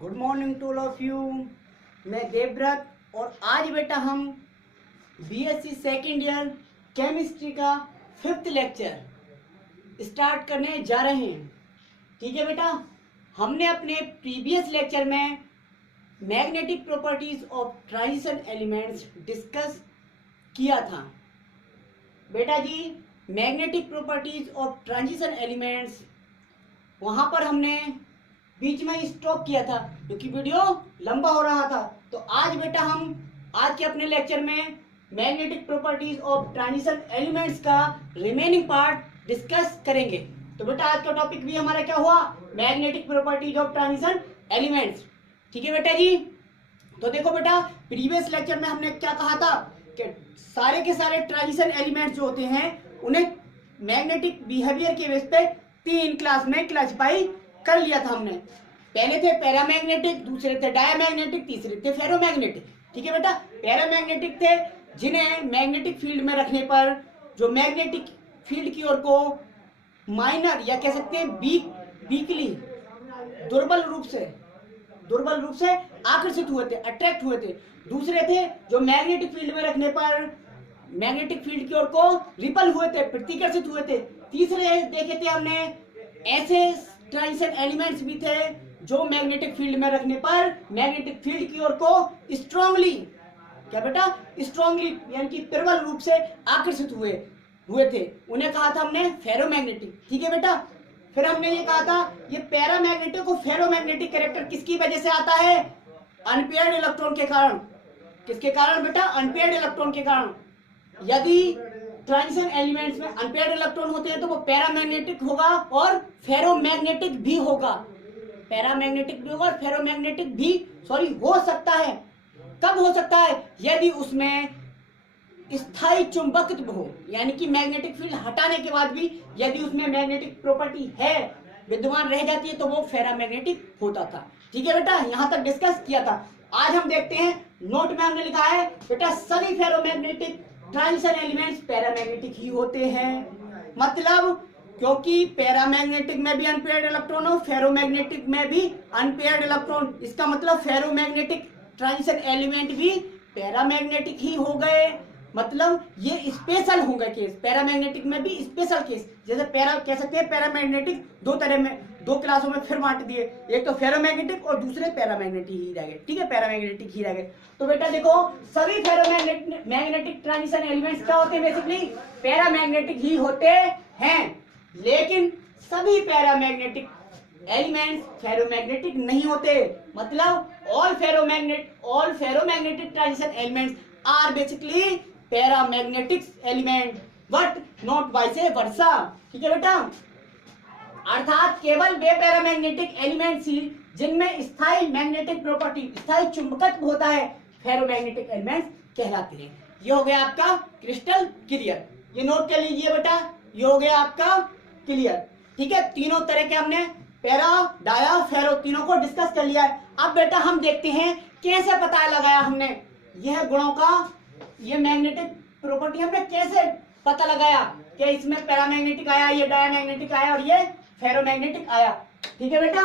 Good morning to all of you. मैं देवव्रत और आज बेटा हम बीएससी सेकेंड ईयर केमिस्ट्री का 5th लेक्चर स्टार्ट करने जा रहे हैं। ठीक है बेटा, हमने अपने प्रीवियस लेक्चर में magnetic properties of transition elements discuss किया था। बेटा जी, magnetic properties of transition elements वहाँ पर हमने बीच में स्टॉप किया था क्योंकि वीडियो लंबा हो रहा था। तो आज बेटा हम आज के अपने लेक्चर में magnetic properties of transition elements का रिमेनिंग पार्ट डिस्कस करेंगे। तो बेटा आज का टॉपिक भी हमारा क्या हुआ? Magnetic properties of transition elements. ठीक है बेटा जी, तो देखो बेटा प्रीवियस लेक्चर में हमने क्या कहा था कि सारे के सारे ट्रांजिशन एलिमेंट्स जो होते हैं उन्हें मैग्नेटिक बिहेवियर के बेस पे 3 क्लास में क्लासिफाई कर लिया था हमने। पहले थे पैरामैग्नेटिक, दूसरे थे डायमैग्नेटिक, तीसरे थे फेरोमैग्नेटिक। ठीक है बेटा, पैरामैग्नेटिक थे जिन्हें मैग्नेटिक फील्ड में रखने पर जो मैग्नेटिक फील्ड की ओर को माइनर या कह सकते हैं वीकली दुर्बल रूप से आकर्षित हुए थे, अट्रैक्ट हुए थे। दूसरे थे जो मैग्नेटिक फील्ड में रखने पर मैग्नेटिक फील्ड की ओर को रिपल हुए थे, प्रतिकर्षित हुए थे। तीसरे देखे थे हमने ऐसे ट्रांजिशन एलिमेंट्स भी थे जो मैग्नेटिक फील्ड में रखने पर मैग्नेटिक फील्ड की ओर को स्ट्रांगली यानी कि प्रबल रूप से आकर्षित हुए थे। उन्हें कहा था हमने फेरोमैग्नेटिक। ठीक है बेटा, फिर हमने ये कहा था ये पैरामैग्नेटिक और फेरोमैग्नेटिक कैरेक्टर किसकी वजह से आता है? अनपेयर्ड इलेक्ट्रॉन के कारण। किसके कारण बेटा? अनपेयर्ड इलेक्ट्रॉन के कारण। यदि ट्रांजिशन एलिमेंट्स में अनपेयर्ड इलेक्ट्रॉन होते हैं तो वो पैरामैग्नेटिक होगा और फेरोमैग्नेटिक भी होगा। पैरामैग्नेटिक भी होगा और फेरोमैग्नेटिक भी हो सकता है। कब हो सकता है? यदि उसमें स्थायी चुंबकत्व हो, यानी कि मैग्नेटिक फील्ड हटाने के बाद भी यदि उसमें मैग्नेटिक प्रॉपर्टी है, विद्यमान रह जाती है, तो वो फेरामैग्नेटिक होता था। ठीक है बेटा, यहां तक डिस्कस किया था। आज हम देखते हैं, नोट में हमने लिखा है बेटा सभी फेरोमैग्नेटिक ट्रांजिशन एलिमेंट्स पैरामैग्नेटिक ही होते हैं। मतलब क्योंकि पैरामैग्नेटिक में भी अनपेयर्ड इलेक्ट्रॉन हो, फेरोमैग्नेटिक में भी अनपेयर्ड इलेक्ट्रॉन, इसका मतलब फेरोमैग्नेटिक ट्रांजिशन एलिमेंट भी पैरामैग्नेटिक ही हो गए। मतलब ये स्पेशल होंगे केस, पैरामैग्नेटिक में भी स्पेशल केस। जैसे पैरा कह सकते हैं पैरामैग्नेटिक दो क्लासों में फिर बांट दिए, एक तो फेरोमैग्नेटिक और दूसरे पैरामैग्नेटिक ही रह गए। ठीक है, पैरामैग्नेटिक ही रह गए। तो बेटा देखो सभी फेरोमैग्नेटिक ट्रांजिशन एलिमेंट्स क्या होते हैं? बेसिकली पैरामैग्नेटिक ही होते हैं। लेकिन सभी पैरामैग्नेटिक एलिमेंट्स फेरोमैग्नेटिक नहीं होते। मतलब all ferromagnetic transition elements are basically paramagnetic element but not vice versa. ठीक है बेटा, अर्थात केवल वे पैरामैग्नेटिक एलिमेंट्स ही जिनमें स्थायी मैग्नेटिक प्रॉपर्टी, स्थायी चुंबकत्व होता है, फेरोमैग्नेटिक एलिमेंट्स कहलाते हैं। ये हो गया आपका क्रिस्टल क्लियर। ये नोट कर लीजिए बेटा, ये हो गया आपका क्लियर। ठीक है, तीनों तरह के हमने पैरा, डाया, फेरो तीनों को डिस्कस कर लिया है। अब बेटा हम देखते हैं कैसे पता लगाया हमने यह गुणों का, ये मैग्नेटिक प्रॉपर्टी हमने कैसे पता लगाया कि इसमें पैरामैग्नेटिक आया, ये डायमैग्नेटिक आया और ये फेरोमैग्नेटिक आया। ठीक है बेटा,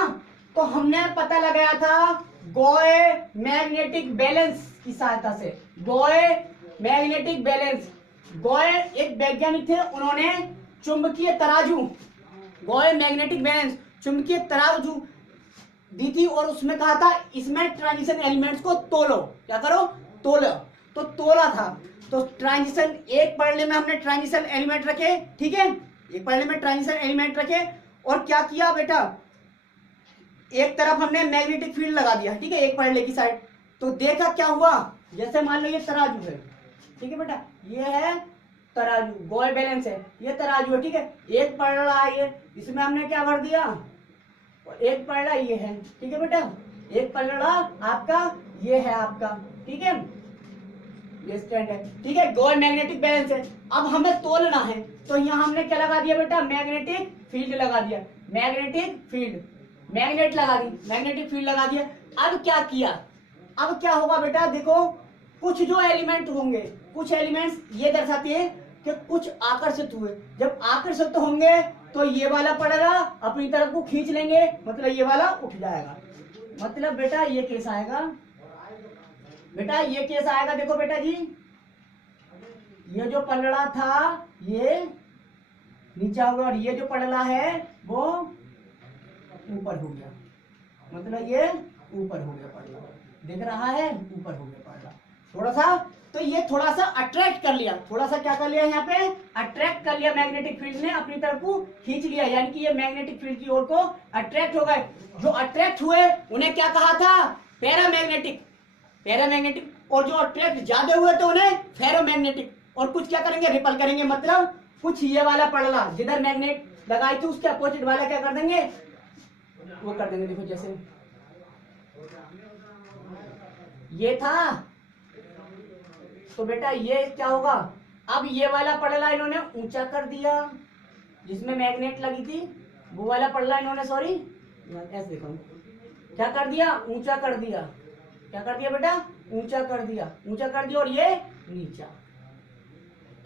तो हमने पता लगाया था गोए मैग्नेटिक बैलेंस की सहायता से। गोए मैग्नेटिक बैलेंस, गोए एक वैज्ञानिक थे, उन्होंने चुंबकीय तराजू, गोए मैग्नेटिक बैलेंस चुंबकीय तराजू दी थी और उसमें कहा था इसमें ट्रांजिशन एलिमेंट्स को तोलो। क्या करो? तोलो। तो तोला था। तो ट्रांजिशन एक पढ़ने में हमने ट्रांजिशन एलिमेंट रखे। ठीक है, एक पढ़ने में ट्रांजिशन एलिमेंट रखे और क्या किया बेटा, एक तरफ हमने मैग्नेटिक फील्ड लगा दिया। ठीक है, एक पढ़ने की साइड। तो देखा क्या हुआ, जैसे मान लो ये तराजू है। ठीक है बेटा, ये है तराजू, गोल बैलेंस है, ये तराजू है। ठीक है, एक पढ़ रहा है ये, इसमें हमने क्या भर दिया और एक पढ़ रहा ये है। ठीक है बेटा, एक पढ़ रहा आपका ये है आपका। ठीक है, ये स्टैंड है। ठीक है, गोल मैग्नेटिक बैलेंस है। अब हमें तोलना है तो यहाँ हमने क्या लगा दिया बेटा? मैग्नेटिक फील्ड लगा दिया, मैग्नेटिक फील्ड, मैग्नेट लगा दी, मैग्नेटिक फील्ड लगा दिया। अब क्या किया? अब क्या होगा बेटा? देखो कुछ जो एलिमेंट होंगे, कुछ एलिमेंट्स ये दर्शाते हैं कि कुछ आकर्षित हुए। जब आकर्षित होंगे तो ये वाला पड़ेगा, अपनी तरफ को खींच लेंगे, मतलब ये वाला उठ जाएगा। मतलब बेटा ये केस आएगा, बेटा ये केस आएगा। देखो बेटा जी, ये जो पलड़ा था ये नीचा हो गया और ये जो पलड़ा है वो ऊपर हो गया, मतलब ये ऊपर हो गया पलड़ा, दिख रहा है ऊपर हो गया पलड़ा थोड़ा सा। तो ये थोड़ा सा अट्रैक्ट कर लिया, थोड़ा सा क्या कर लिया यहाँ पे, अट्रैक्ट कर लिया, मैग्नेटिक फील्ड ने अपनी तरफ को खींच लिया, यानी कि ये मैग्नेटिक फील्ड की ओर को अट्रैक्ट हो गए। जो अट्रैक्ट हुए उन्हें क्या कहा था, पैरामैग्नेटिक, पैरामैग्नेटिक। और जो अट्रैक्ट ज्यादा हुए तो उन्हें फेरोमैग्नेटिक। और कुछ क्या करेंगे, रिपल करेंगे, मतलब कुछ ये वाला पड़ला जिधर मैग्नेट लगाई थी उसके अपोजिट वाला क्या कर देंगे, वो कर देंगे। देखो जैसे ये था तो बेटा ये क्या होगा, अब ये वाला पड़ला इन्होंने ऊंचा कर दिया, जिसमें मैग्नेट लगी थी वो वाला पड़ला इन्होंने, सॉरी ऐसे देखो क्या कर दिया, ऊंचा कर दिया। क्या कर दिया बेटा, ऊंचा कर दिया, ऊंचा कर दिया और ये नीचा।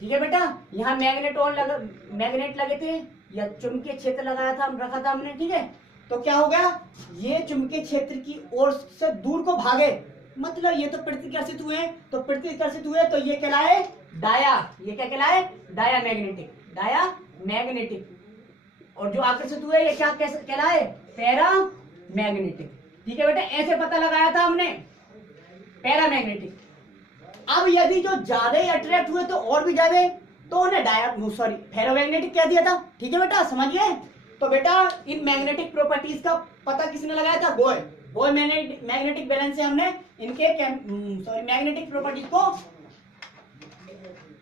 ठीक है बेटा, यहाँ मैग्नेट लगे थे या चुंबकीय क्षेत्र लगाया था, रखा था हमने। ठीक है, तो क्या हो गया, ये चुंबकीय क्षेत्र की ओर से दूर को भागे, मतलब ये तो प्रतिकर्षित हुए, तो प्रतिकर्षित हुए तो ये कहलाए डाया, ये क्या कहलाए, डाया मैग्नेटिक, डाया मैग्नेटिक। और जो आकर्षित हुए ये क्या कहलाए, पैरा मैग्नेटिक। ठीक है बेटा, ऐसे पता लगाया था हमने पैरा मैग्नेटिक। अब यदि जो ज्यादा ही अट्रैक्ट हुए तो और भी ज्यादा, तो उन्हें फेरोमैग्नेटिक कह दिया था। ठीक है बेटा, समझ गए। तो बेटा इन मैग्नेटिक प्रॉपर्टीज का पता किसने लगाया था, बोय मैग्नेटिक बैलेंस से हमने इनके मैग्नेटिक प्रॉपर्टीज को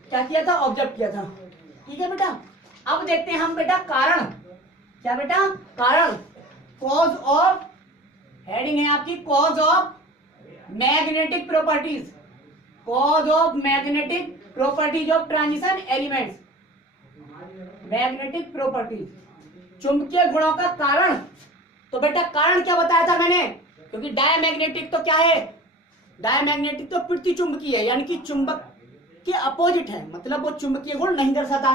क्या किया था, ऑब्जर्व किया था। ठीक है बेटा, अब देखते हैं हम बेटा कारण, क्या बेटा, कारण, कॉज ऑफ, हेडिंग है आपकी cause of magnetic properties, cause of magnetic properties of transition elements, magnetic properties, चुंबकीय गुणों का कारण। तो बेटा कारण क्या बताया था मैंने, क्योंकि डायमैग्नेटिक तो क्या है, डायमैग्नेटिक तो पृथ्वी चुंबकीय है, यानी कि चुंबक के अपोजिट है, मतलब वो चुंबकीय गुण नहीं दर्शाता।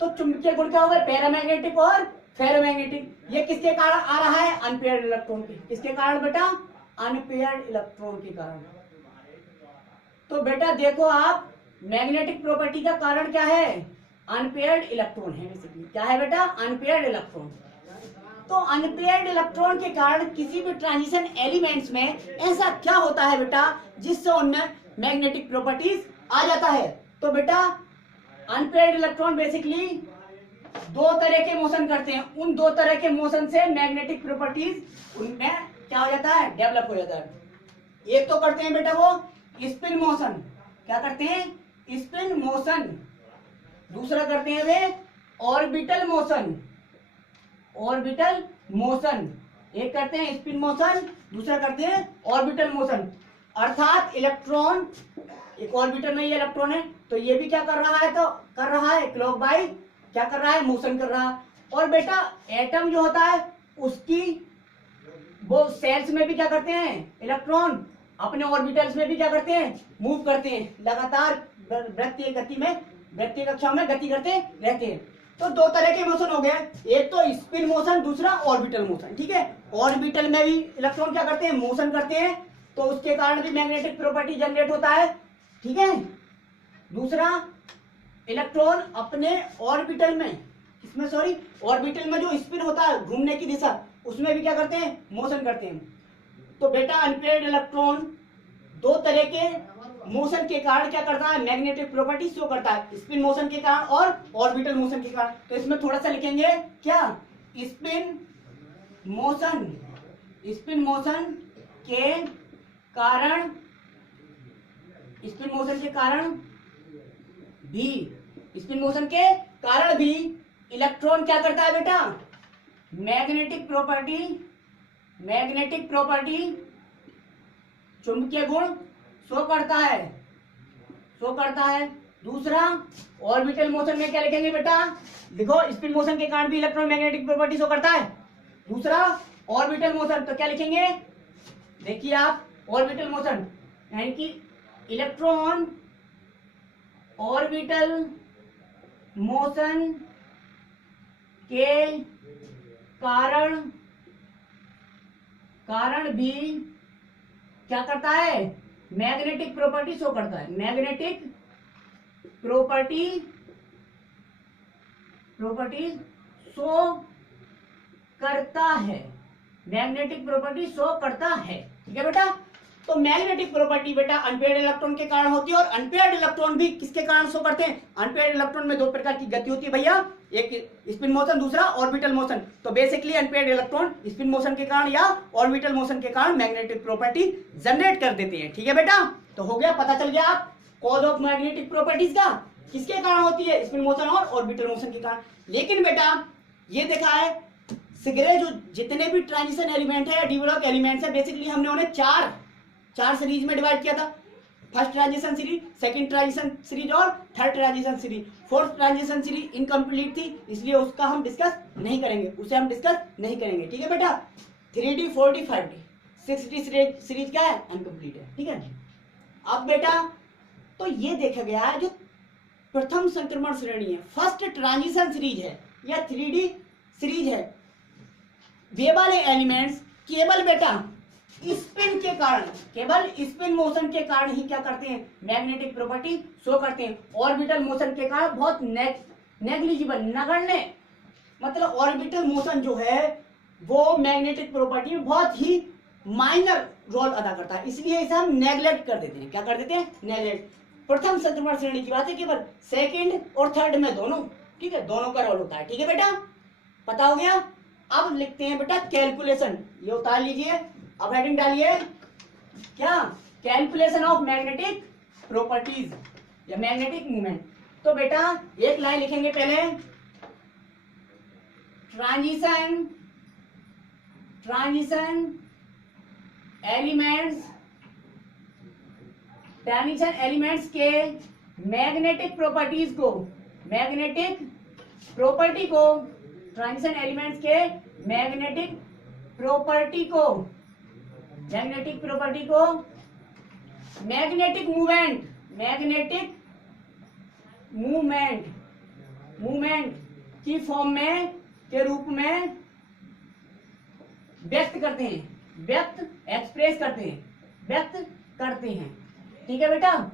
तो चुंबकीय गुण क्या होगा, पैरामैग्नेटिक और फेरोमैग्नेटिक। ये किसके कारण आ रहा है, अनपेयर्ड इलेक्ट्रॉन के, किसके कारण बेटा, अनपेयर्ड इलेक्ट्रॉन के कारण। तो बेटा देखो आप, मैग्नेटिक प्रॉपर्टी का कारण क्या है, अनपेयर्ड इलेक्ट्रॉन है बेसिकली। क्या है बेटा, अनपेयर्ड इलेक्ट्रॉन। तो अनपेयर्ड इलेक्ट्रॉन के कारण किसी भी ट्रांजिशन एलिमेंट्स में ऐसा क्या होता है बेटा, जिससे उनमें मैग्नेटिक प्रॉपर्टीज आ जाता है। तो बेटा अनपेयर्ड इलेक्ट्रॉन बेसिकली दो तरह के मोशन करते हैं, उन दो तरह के मोशन से मैग्नेटिक प्रॉपर्टीज उनमें क्या हो जाता है, डेवलप हो जाता है। एक तो करते हैं बेटा वो स्पिन मोशन, क्या करते हैं, स्पिन मोशन। दूसरा करते हैं वे ऑर्बिटल मोशन, ऑर्बिटल मोशन। एक करते हैं स्पिन मोशन, दूसरा करते हैं ऑर्बिटल मोशन। अर्थात इलेक्ट्रॉन एक ऑर्बिटल में ये इलेक्ट्रॉन है, तो ये भी क्या कर रहा है, तो कर रहा है क्लॉकवाइज, क्या कर रहा है, मोशन कर रहा है। और बेटा एटम जो होता है उसकी वो सेल्स में भी क्या करते हैं, इलेक्ट्रॉन अपने ऑर्बिटल्स में भी क्या करते हैं, मूव करते हैं, लगातार वृत्तीय गति में, वृत्तीय कक्षाओं में गति करते रहते हैं। तो दो तरह के मोशन हो गए, एक तो स्पिन मोशन, दूसरा ऑर्बिटल मोशन। ठीक है, ऑर्बिटल में भी इलेक्ट्रॉन क्या करते हैं, मोशन करते हैं, तो उसके कारण भी मैग्नेटिक प्रॉपर्टी जनरेट होता है। ठीक है, दूसरा इलेक्ट्रॉन अपने ऑर्बिटल में, इसमें सॉरी ऑर्बिटल में जो स्पिन होता है घूमने की दिशा, उसमें भी क्या करते हैं, मोशन करते हैं। तो बेटा अनपेयर्ड इलेक्ट्रॉन दो तरह के मोशन के कारण क्या करता है, मैग्नेटिक प्रॉपर्टी शो करता है, स्पिन मोशन के कारण और ऑर्बिटल मोशन के कारण। तो इसमें थोड़ा सा लिखेंगे क्या, स्पिन मोशन, स्पिन मोशन के कारण, स्पिन मोशन के कारण भी, स्पिन मोशन के कारण भी इलेक्ट्रॉन क्या करता है बेटा, मैग्नेटिक प्रॉपर्टी, मैग्नेटिक प्रॉपर्टी चुंबकीय गुण शो करता है, शो करता है। दूसरा ऑर्बिटल मोशन में क्या लिखेंगे बेटा, देखो स्पिन मोशन के कारण भी इलेक्ट्रॉन मैग्नेटिक प्रॉपर्टी शो करता है। दूसरा ऑर्बिटल मोशन, तो क्या लिखेंगे, देखिए आप ऑर्बिटल मोशन यानी कि इलेक्ट्रॉन ऑर्बिटल मोशन के कारण कारण भी क्या करता है, मैग्नेटिक प्रॉपर्टी शो करता है, मैग्नेटिक प्रॉपर्टी शो करता है, मैग्नेटिक प्रॉपर्टी शो करता है। ठीक है बेटा, तो मैग्नेटिक प्रॉपर्टी बेटा अनपेयर्ड इलेक्ट्रॉन के कारण होती है, और अनपेयर्ड इलेक्ट्रॉन भी किसके कारण शो करते हैं, अनपेयर्ड इलेक्ट्रॉन में दो प्रकार की गति होती है भैया, एक स्पिन मोशन, दूसरा ऑर्बिटल मोशन। तो basically unpaired electron spin motion के कारण या ऑर्बिटल मोशन के कारण मैग्नेटिक प्रॉपर्टी जनरेट कर देते हैं। ठीक है बेटा, तो हो गया, पता चल गया आप कॉज ऑफ मैग्नेटिक प्रॉपर्टीज का किसके कारण होती है, स्पिन मोशन और ऑर्बिटल मोशन के कारण। लेकिन बेटा ये देखा है सिगरे जो जितने भी ट्रांजिशन एलिमेंट है या डी ब्लॉक एलिमेंट्स है, बेसिकली हमने उन्हें चार सीरीज में डिवाइड किया था। First transition series, second transition series और third transition series. Fourth transition series incomplete थी, इसलिए उसका हम डिस्कस नहीं करेंगे, उसे हम डिस्कस नहीं करेंगे। ठीक है बेटा, 3D 4D 5D 6D series क्या है, अनकम्प्लीट है। ठीक है, अब बेटा तो ये देखा गया है जो प्रथम संक्रमण श्रेणी है, फर्स्ट ट्रांजिशन सीरीज है या 3D सीरीज है, वे वाले एलिमेंट्स केवल बेटा स्पिन के कारण, केवल स्पिन मोशन के कारण ही क्या करते हैं, मैग्नेटिक प्रॉपर्टी शो करते हैं। ऑर्बिटल मोशन के कारण बहुत नेग्लिजिबल, नगण्य, मतलब ऑर्बिटल मोशन जो है वो मैग्नेटिक प्रॉपर्टी में बहुत ही माइनर रोल अदा करता है, इसलिए इसे हम नेग्लेक्ट कर देते हैं। क्या कर देते हैं, नेग्लेक्ट। प्रथम संक्रमण श्रेणी की बात है, केवल सेकंड और थर्ड में दोनों, ठीक है, दोनों का रोल होता है। ठीक है बेटा, पता हो गया। अब लिखते हैं बेटा कैलकुलेशन, ये उतार लीजिए, अब हेडिंग डालिए क्या, कैलकुलेशन ऑफ मैग्नेटिक प्रॉपर्टीज या मैग्नेटिक मूवमेंट। तो बेटा एक लाइन लिखेंगे पहले, ट्रांजिशन एलिमेंट्स के मैग्नेटिक प्रॉपर्टीज को, ट्रांजिशन एलिमेंट्स के मैग्नेटिक प्रॉपर्टी को मैग्नेटिक मूवमेंट की फॉर्म में के रूप में व्यक्त करते हैं। ठीक है बेटा,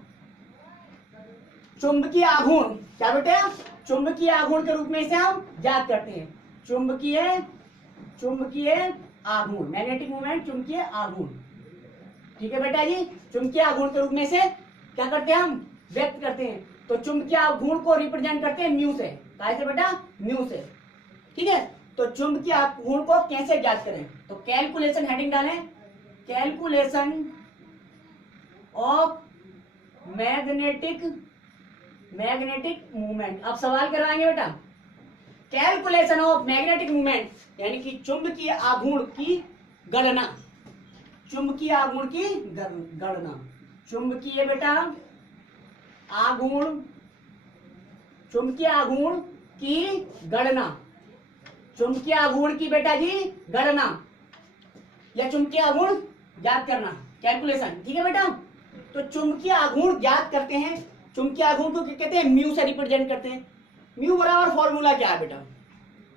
चुंबकीय आघूर्ण, क्या बेटा, चुंबकीय आघूर्ण के रूप में इसे हम याद करते हैं, चुंबकीय आघूर्ण, मैग्नेटिक मूवमेंट चुंबकीय आघूर्ण। ठीक है बेटा जी, चुंबकीय आघूर्ण के रूप में से क्या करते हैं, हम व्यक्त करते हैं। तो चुंबकीय आघूर्ण को रिप्रेजेंट करते हैं म्यू से, काय से बेटा, म्यू से। ठीक है, तो चुंबकीय आघूर्ण को कैसे ज्ञात करें, तो कैलकुलेशन हेडिंग डालें, कैलकुलेशन ऑफ मैग्नेटिक मूवमेंट। अब सवाल करवाएंगे बेटा, कैलकुलेशन ऑफ मैग्नेटिक मूवमेंट यानी कि चुंबकीय आघूर्ण की गणना, चुंबकीय बेटा आघूर्ण, चुंबकीय आघूर्ण की बेटा जी गणना या चुंबकीय आघूर्ण ज्ञात करना, कैलकुलेशन। ठीक है बेटा, तो चुंबकीय आघूर्ण ज्ञात करते हैं, चुंबकीय आघूर्ण को क्या कहते हैं, म्यू से रिप्रेजेंट करते हैं। म्यू बराबर फॉर्मूला क्या है बेटा,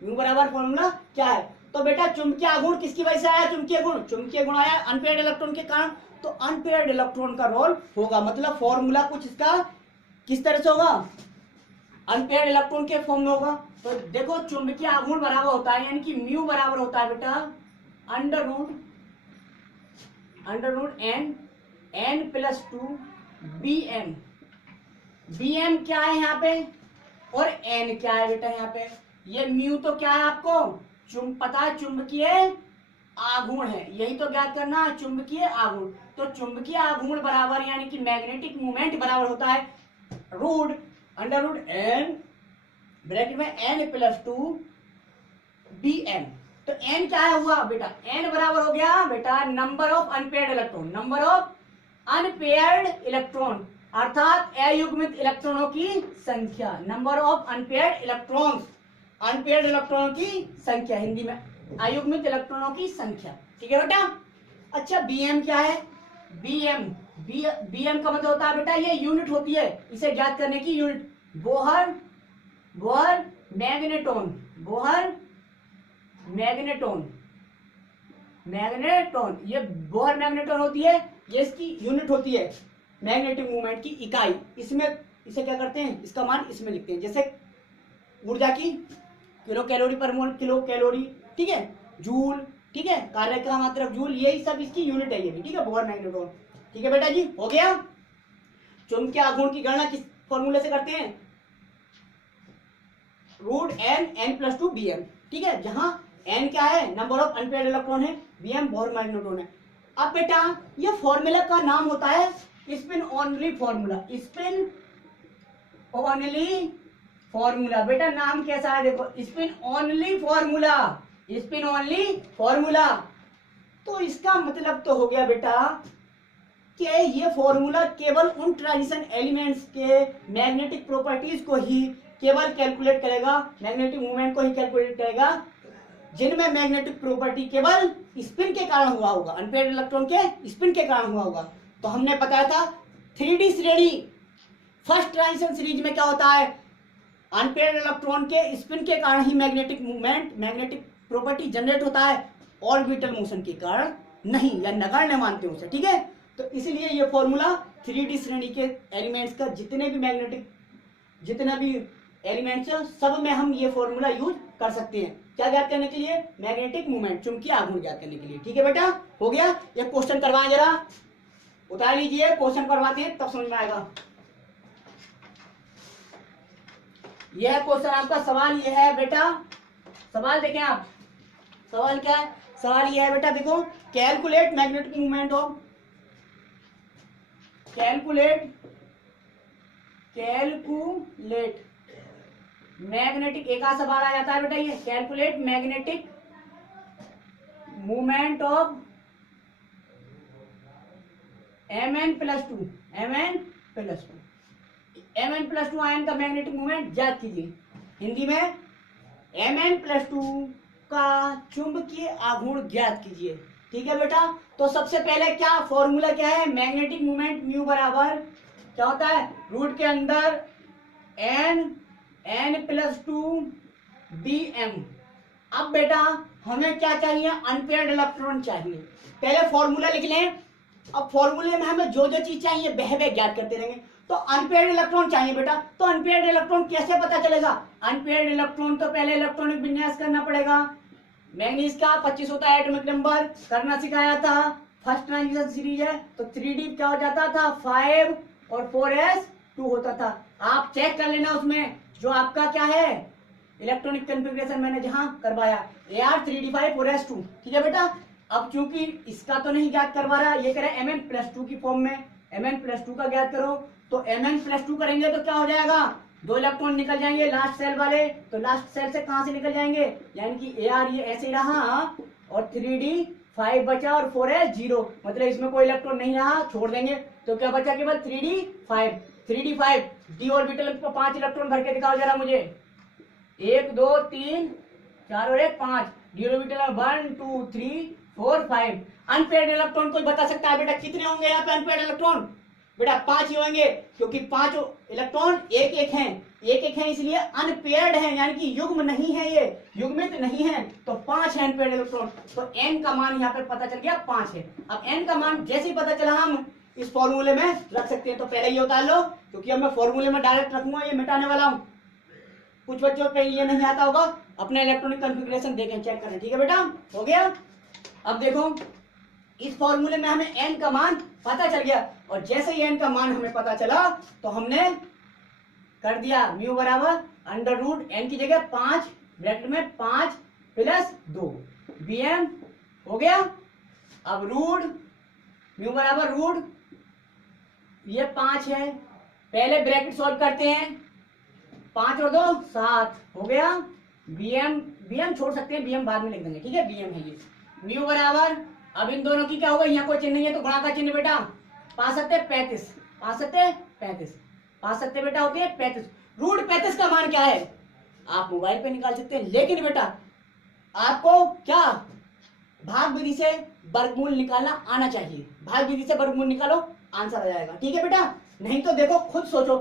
म्यू बराबर फॉर्मूला क्या है, तो बेटा चुंबकीय आघूर्ण किसकी वजह से आया, चुंबकीय गुण आया अनपेयर्ड इलेक्ट्रॉन के कारण, तो अनपेयर्ड इलेक्ट्रॉन का रोल होगा, मतलब फॉर्मूला कुछ इसका किस तरह से होगा, अनपेयर्ड इलेक्ट्रॉन के फॉर्म में होगा। तो देखो चुंबकीय आघूर्ण बराबर होता है, यानी कि म्यू बराबर होता है बेटा under root n plus 2 bm। bm क्या है यहाँ पे और n क्या है बेटा यहाँ पे, ये म्यू तो क्या है आपको पता है, चुंबकीय आघूर्ण है, यही तो ज्ञात करना, चुंबकीय आघूर्ण। तो चुंबकीय आघूर्ण बराबर यानी कि मैग्नेटिक मूवमेंट बराबर होता है अंडर रूट n ब्रैकेट में n प्लस 2 bm। तो n क्या है हुआ बेटा, n बराबर हो गया बेटा नंबर ऑफ अनपेयर्ड इलेक्ट्रॉन, अर्थात अयुग्मित इलेक्ट्रॉनों की संख्या, नंबर ऑफ अनपेयर्ड इलेक्ट्रॉनों की संख्या, हिंदी में अयुग्मित इलेक्ट्रॉनों की संख्या। ठीक है बेटा, अच्छा bm क्या है, bm का मतलब होता है बेटा, ये यूनिट होती है इसे ज्ञात करने की यूनिट, बोहर मैग्नेटोन मैग्नेटॉन, ये बोहर मैग्नेटॉन होती है, ये इसकी यूनिट होती है मैग्नेटिक मूवमेंट की इकाई। इसमें इसे क्या करते हैं, इसका मान इसमें लिखते हैं, जैसे ऊर्जा की किलो कैलोरी पर मोल, किलो कैलोरी, ठीक है, जूल, ठीक है, कार्य का मात्रक जूल, यही सब इसकी यूनिट है ये भी, ठीक है, बोहर मैग्नेटॉन। ठीक है बेटा जी, हो गया। चुंबकीय आघूर्ण की गणना किस फॉर्मूले से करते हैं, √n+2 bm, ठीक है, जहां n क्या है, नंबर ऑफ अनपेयर्ड इलेक्ट्रॉन है, bm बोहर मैग्नेटॉन है। अब बेटा ये फॉर्मूला का नाम होता है spin only formula, spin only formula. बेटा नाम कैसा है देखो, spin only formula, spin only formula. तो इसका मतलब तो हो गया बेटा कि ये फॉर्मूला केवल उन ट्रांजिशन एलिमेंट्स के मैग्नेटिक प्रॉपर्टीज को ही केवल कैलकुलेट करेगा, मैग्नेटिक मूवमेंट को ही कैलकुलेट करेगा जिनमें मैग्नेटिक प्रॉपर्टी केवल स्पिन के कारण हुआ होगा, अनपेयर्ड इलेक्ट्रॉन के स्पिन के कारण हुआ होगा। तो हमने बताया था 3D श्रेणी फर्स्ट ट्रांजिशन सीरीज में क्या होता है, अनपेयर्ड इलेक्ट्रॉन के स्पिन के कारण ही magnetic movement, magnetic property generate होता है, ऑर्बिटल मोशन के कारण नहीं, या नगण्य मानते हैं उसे, ठीक है। तो इसलिए ये फॉर्मूला 3D श्रेणी के एलिमेंट्स का जितने भी मैग्नेटिक, जितना भी एलिमेंट्स है सब में हम ये फॉर्मूला यूज कर सकते हैं, क्या ज्ञात करने के लिए, मैग्नेटिक मूवमेंट, चुंबकीय आघूर्ण ज्ञात करने के लिए। ठीक है बेटा, हो गया। ये क्वेश्चन करवाएं, जरा उतार लीजिए, क्वेश्चन करवाते हैं तब समझ में आएगा। यह क्वेश्चन आपका सवाल ये है बेटा, सवाल देखें आप, सवाल क्या है, सवाल ये है बेटा, देखो, calculate magnetic movement of, calculate magnetic, एक आध सवाल आ जाता है बेटा ये, calculate magnetic movement of Mn+2, Mn+2 ion का मैग्नेटिक मूवमेंट ज्ञात कीजिए। हिंदी में Mn+2 का चुंबकीय आघूर्ण ज्ञात कीजिए। ठीक है बेटा, तो सबसे पहले क्या फॉर्मूला क्या है, मैग्नेटिक मूवमेंट म्यू बराबर क्या होता है, रूट के अंदर n+2 bm। अब बेटा हमें क्या चाहिए, अनपेयर्ड इलेक्ट्रॉन चाहिए। पहले फॉर्मूला लिख लें, अब फॉर्मूले में हमें जो जो चीज चाहिए वह ज्ञात करते रहेंगे। तो अनपेयर्ड इलेक्ट्रॉन चाहिए बेटा, तो अनपेयर्ड इलेक्ट्रॉन कैसे पता चलेगा, अनपेयर्ड इलेक्ट्रॉन तो पहले इलेक्ट्रॉनिक विन्यास करना पड़ेगा। मैग्नीज का 25 होता है एटॉमिक नंबर, करना सिखाया था, फर्स्ट ट्रांजिशन सीरीज है, तो 3D क्या हो जाता था, 5 और 4s2 होता था। आप चेक कर लेना उसमें जो आपका क्या है इलेक्ट्रॉनिक कन्फिग्रेशन मैंने जहां करवाया, Ar3d5 4s2। ठीक है बेटा, अब चूंकि इसका तो नहीं ज्ञात करवा रहा, ये करे Mn+2 की फॉर्म में, Mn+2 का ज्ञात करो, तो Mn+2 करेंगे तो क्या हो जाएगा, 2 इलेक्ट्रॉन निकल जाएंगे लास्ट सेल वाले, तो लास्ट सेल से कहां से निकल जाएंगे, यानी कि Ar ये ऐसे रहा और 3d5 बचा और 4s0, मतलब इसमें कोई इलेक्ट्रॉन नहीं रहा, छोड़ देंगे, तो क्या बचा केवल 3d5। 3d5 डी ऑर्बिटल पर 5 इलेक्ट्रॉन भर के दिखाओ जरा मुझे, 1 2 3 4 और 1 5, डी ऑर्बिटल 1 2 3 4 5। अनपेयर्ड इलेक्ट्रॉन कोई बता सकता है बेटा कितने होंगे यहाँ पे अनपेयर्ड इलेक्ट्रॉन, बेटा 5 ही होंगे, क्योंकि 5 इलेक्ट्रॉन एक एक हैं, इसलिए अनपेयर्ड हैं, यानी कि युग्म नहीं है, ये युग्मित नहीं है, तो 5 है अनपेयर्ड इलेक्ट्रॉन। तो n का मान यहाँ पे पता चल गया 5 है। अब n का मान जैसे ही पता चला हम इस फॉर्मूले में रख सकते हैं, तो पहले ये उतार लो, क्योंकि अब मैं फॉर्मूले में डायरेक्ट रखूंगा, ये मिटाने वाला हूँ। कुछ बच्चों पे ये नहीं आता होगा, अपना इलेक्ट्रॉनिक कॉन्फ़िगरेशन देखें, चेक करें। ठीक है बेटा, हो गया। अब देखो इस फॉर्मूले में हमें n का मान पता चल गया, और जैसे ही n का मान हमें पता चला तो हमने कर दिया म्यू बराबर √n की जगह 5 ब्रैकेट में 5 + 2 bm हो गया। अब रूट म्यू बराबर रूट ये 5 है, पहले ब्रैकेट सॉल्व करते हैं, 5 और 2 7 हो गया। bm छोड़ सकते हैं, bm बाद में लिख देंगे, ठीक है, bm है ये। म्यू बराबर, अब इन दोनों की क्या होगा, यहाँ कोई चिन्ह नहीं है तो गुणा का चिन्ह बेटा, 5 7 35, 5 7 35, 5 7 बेटा होती है 35। √35 का मान क्या है आप मोबाइल पे निकाल सकते हैं, लेकिन बेटा आपको क्या भाग विधि से वर्गमूल निकालना आना चाहिए, भाग विधि से वर्गमूल निकालो, आंसर आ जाएगा। ठीक है बेटा, नहीं तो देखो खुद सोचो,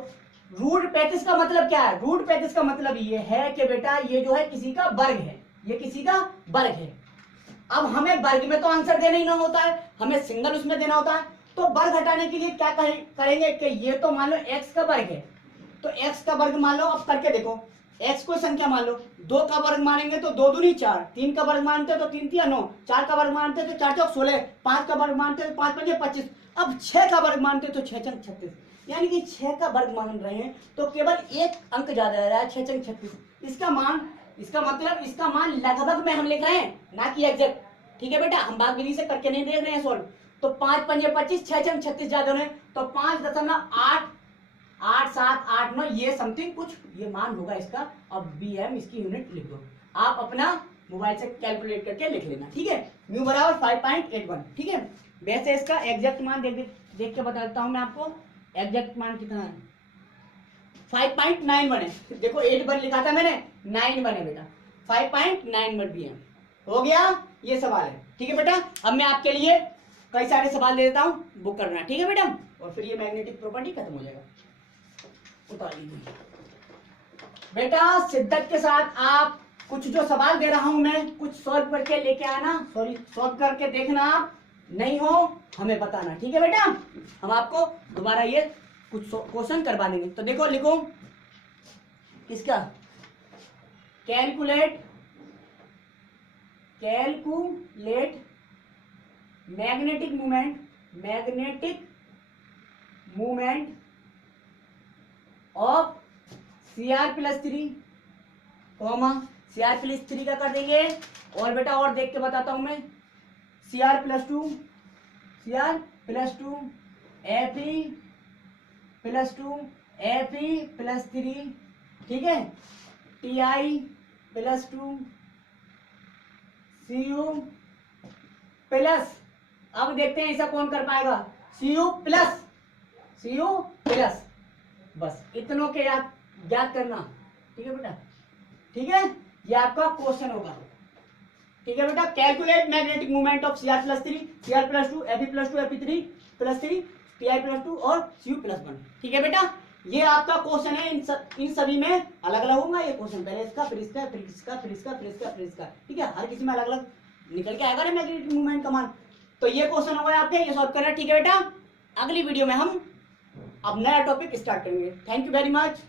√35 का मतलब क्या है, √35 का मतलब ये है कि बेटा ये जो है किसी का वर्ग है, ये किसी का वर्ग है। अब हमें वर्ग में तो आंसर देना ही ना होता है, हमें सिंगल उसमें देना होता है। तो वर्ग हटाने के लिए क्या करेंगे कि ये तो मान लो x का वर्ग है, तो x का वर्ग मान लो, अब करके देखो, x को संख्या मान लो, 2 का वर्ग मानेंगे तो 2 दूनी 4, 3 का वर्ग मानते तो 3 3 9, 4 का वर्ग मानते तो 4 चौक 16, 5 का वर्ग मानते तो 5 5 25, अब 6 का वर्ग मानते तो 6 चंग 36, यानी कि 6 का वर्ग मान रहे हैं तो केवल एक अंक ज्यादा रह रहा है, 6 चंग 36। इसका मतलब इसका मान लगभग में हम लिख रहे हैं, ना कि एग्जैक्ट। ठीक है बेटा, हम बात विधि से करके नहीं देख रहे हैं सॉल्व। तो 5 पंजे 25, 6 चंग 36 ज्यादा होने, तो 5.88789 ये समथिंग कुछ ये मान होगा इसका। अब BM इसकी यूनिट लिख दो, आप अपना मोबाइल से कैलकुलेट करके लिख लेना। ठीक है, म्यू बराबर 5.81। ठीक है, वैसे इसका एग्जैक्ट मान देख के बता देता हूं मैं आपको। एग्जैक्ट मान कितना है? 5.91 है। देखो 81 लिखा था मैंने, 91 है बेटा, 5.91 BM हो गया। ये सवाल है। ठीक है बेटा, अब मैं आपके लिए कई सारे सवाल दे देता हूँ, बुक करना। ठीक है बेटा, और फिर ये मैग्नेटिक प्रॉपर्टी खत्म हो जाएगा। उतार लीजिए बेटा, शिद्दत के साथ आप कुछ जो सवाल दे रहा हूं मैं, कुछ सॉल्व करके लेके आना, सॉल्व करके देखना, आप नहीं हो हमें बताना। ठीक है बेटा, हम आपको दोबारा ये कुछ क्वेश्चन करवा देंगे। तो देखो, लिखो किसका, calculate magnetic movement of Cr+3, Cr+3 का कर देंगे। और बेटा और देख के बताता हूं मैं, Cr+2 Fe+3, ठीक है, Ti+2 Cu+, अब देखते हैं ऐसा कौन कर पाएगा, Cu+, बस इतनों के याद करना। ठीक है बेटा, ठीक है, ये आपका क्वेश्चन होगा। ठीक है बेटा, calculate magnetic movement of Cr+3, Cr+2, Fe+2, Fe3+3, Ti+2 और Cu+1। ठीक है बेटा, ये आपका क्वेश्चन है। इन सभी में अलग अलग होगा ये क्वेश्चन, पहले इसका, फिर इसका, फिर इसका, फिर इसका, फिर इसका, फिर इसका। ठीक है, हर किसी में अलग अलग निकल के आएगा ना मैग्नेटिक मूवमेंट का मान। तो ये क्वेश्चन होगा आपके, ये सॉल्व करना। ठीक है बेटा, अगली वीडियो में हम अब नया टॉपिक स्टार्ट करेंगे। Thank you very much.